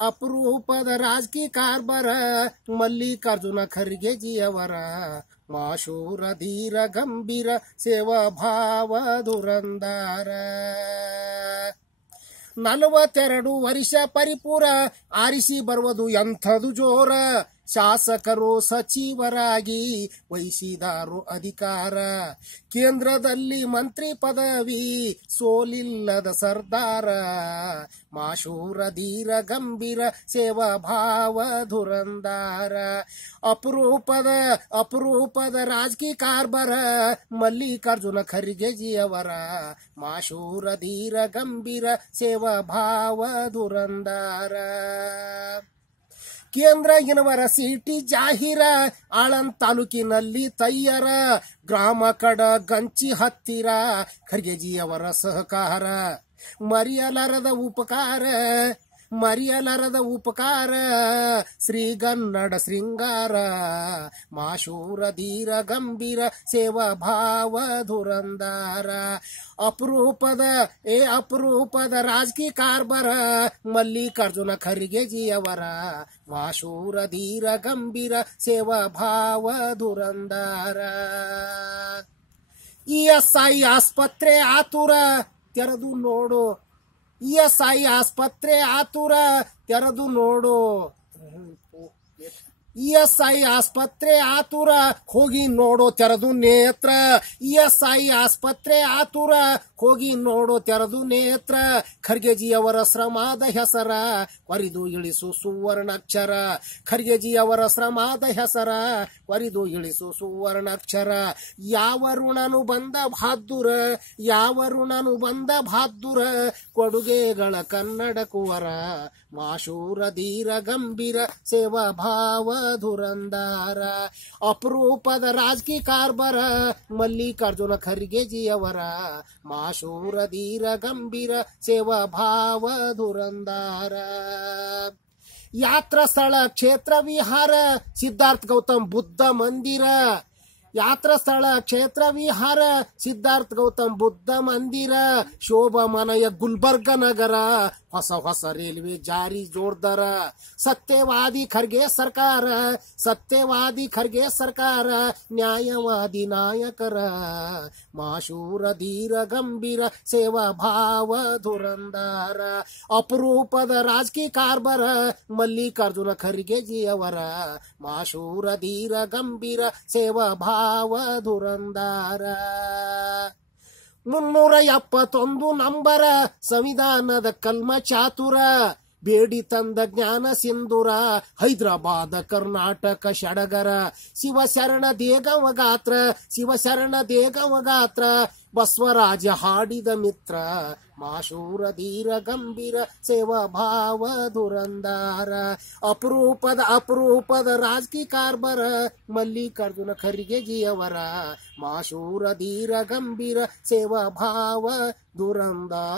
ಅಪರೂಪದ ರಾಜಕೀಯ ಕಾರ್ಬಾರ ಮಲ್ಲಿಕಾರ್ಜುನ ಖರ್ಗೆಜಿಯವರ ಮಾಶೂರ ಧೀರ ಗಂಭೀರ ಸೇವಾ ಭಾವ ಧುರಂದಾರ 42 ವರ್ಷ ಪರಿಪೂರ ಆರಿಸಿ ಬರುವುದು ಎಂಥದು ಜೋರ ಶಾಸಕರು ಸಚಿವರಾಗಿ ವಹಿಸಿದಾರು ಅಧಿಕಾರ ಕೇಂದ್ರದಲ್ಲಿ ಮಂತ್ರಿ ಪದವಿ ಸೋಲಿಲ್ಲದ ಸರ್ದಾರ ಮಾಶೂರ ಧೀರ ಗಂಭೀರ ಸೇವಾ ಭಾವ ಧುರಂದಾರ ಅಪರೂಪದ ರಾಜಕೀಯ ಕಾರ್ಬಾರ ಮಲ್ಲಿಕಾರ್ಜುನ ಖರ್ಗೆಜಿಯವರ ಮಾಶೂರ ಧೀರ ಗಂಭೀರ ಸೇವಾ ಭಾವ ಧುರಂದಾರ ಕೇಂದ್ರ ಯೂನಿವರ್ಸಿಟಿ ಜಾಹೀರ ಆಳಂದ್ ತಾಲೂಕಿನಲ್ಲಿ ತಯ್ಯರ ಗ್ರಾಮ ಕಡ ಗಂಚಿ ಹತ್ತಿರ ಖರ್ಗೆಜಿಯವರ ಸಹಕಾರ ಮರೆಯಲಾರದ ಉಪಕಾರ ಶ್ರೀಗನ್ನಡ ಶೃಂಗಾರ ಮಾಶೂರ ಧೀರ ಗಂಭೀರ ಸೇವಾ ಭಾವ ಧುರಂದಾರ ಅಪರೂಪದ ರಾಜಕೀಯ ಕಾರ್ಬಾರ ಮಲ್ಲಿಕಾರ್ಜುನ ಖರ್ಗೆಜಿಯವರ ಮಾಶೂರ ಧೀರ ಗಂಭೀರ ಸೇವಾ ಭಾವ ಧುರಂದಾರ ESI ಆಸ್ಪತ್ರೆ ಆತುರ ತೆರೆದು ನೋಡು ESI ಆಸ್ಪತ್ರೆ ಆತುರ ತೆರೆದು ನೋಡು ESI ಆಸ್ಪತ್ರೆ ಆತುರ ಹೋಗಿ ನೋಡೋ ತೆರೆದು ನೇತ್ರ ESI ಆಸ್ಪತ್ರೆ ಆತುರ ಹೋಗಿ ನೋಡೋ ತೆರೆದು ನೇತ್ರ ಖರ್ಗೆಜಿಯವರ ಶ್ರಮದ ಹೆಸರ ವರಿದು ಇಳಿಸು ಸುವರ್ಣಾಕ್ಷರ ಖರ್ಗೆಜಿಯವರ ಶ್ರಮದ ಹೆಸರ ವರಿದು ಇಳಿಸು ಸುವರ್ಣಾಕ್ಷರ ಯಾವ ಋಣನು ಬಂದ ಬಹಾದ್ದೂರ ಕೊಡುಗೆಗಳ ಕನ್ನಡ ಕುವರ ಮಾಶೂರ ಧೀರ ಗಂಭೀರ ಸೇವಾ ಭಾವ ಧುರಂದಾರ ಅಪರೂಪದ ರಾಜಕೀಯ ಕಾರ್ಬಾರ ಮಲ್ಲಿಕಾರ್ಜುನ ಖರ್ಗೆಜಿಯವರ ಮಾಶೂರ ಧೀರ ಗಂಭೀರ ಸೇವಾ ಭಾವ ಧುರಂದಾರ ಯಾತ್ರಾ ಸ್ಥಳ ಕ್ಷೇತ್ರ ವಿಹಾರ ಸಿದ್ಧಾರ್ಥ ಗೌತಮ್ ಬುದ್ಧ ಮಂದಿರ ಯಾತ್ರಾ ಸ್ಥಳ ಕ್ಷೇತ್ರ ವಿಹಾರ ಸಿದ್ಧಾರ್ಥ ಗೌತಮ್ ಬುದ್ಧ ಮಂದಿರ ಶೋಭಾಮನಯ ಗುಲ್ಬರ್ಗ ನಗರ ಹೊಸ ರೈಲ್ವೆ ಜಾರಿ ಜೋರ್ದಾರ ಸತ್ಯವಾದಿ ಖರ್ಗೆ ಸರ್ಕಾರ ನ್ಯಾಯವಾದಿ ನಾಯಕರ ಮಾಶೂರ ಧೀರ ಗಂಭೀರ ಸೇವಾ ಭಾವ ಧುರಂದಾರ ಅಪರೂಪದ ರಾಜಕೀಯ ಕಾರ್ಬಾರ ಮಲ್ಲಿಕಾರ್ಜುನ ಖರ್ಗೆಜಿಯವರ ಮಾಶೂರ ಧೀರ ಗಂಭೀರ ಸೇವಾ ಭಾವ ಧುರಂದಾರ 371 ನಂಬರ ಸಂವಿಧಾನದ ಕಲ್ಮ ಚಾತುರ ಬೇಡಿ ತಂದ ಜ್ಞಾನ ಸಿಂಧೂರ ಹೈದರಾಬಾದ ಕರ್ನಾಟಕ ಷಡಗರ ಶಿವಶರಣ ದೇಗವಗಾತ್ರ ಬಸವರಾಜ ಹಾಡಿದ ಮಿತ್ರ ಮಾಶೂರ ಧೀರ ಗಂಭೀರ ಸೇವಾ ಭಾವ ಧುರಂದಾರ ಅಪರೂಪದ ರಾಜಕೀಯ ಕಾರ್ಬಾರ ಮಲ್ಲಿಕಾರ್ಜುನ ಖರ್ಗೆಜಿಯವರ ಮಾಶೂರ ಧೀರ ಗಂಭೀರ ಸೇವಾ ಭಾವ ಧುರಂದಾರ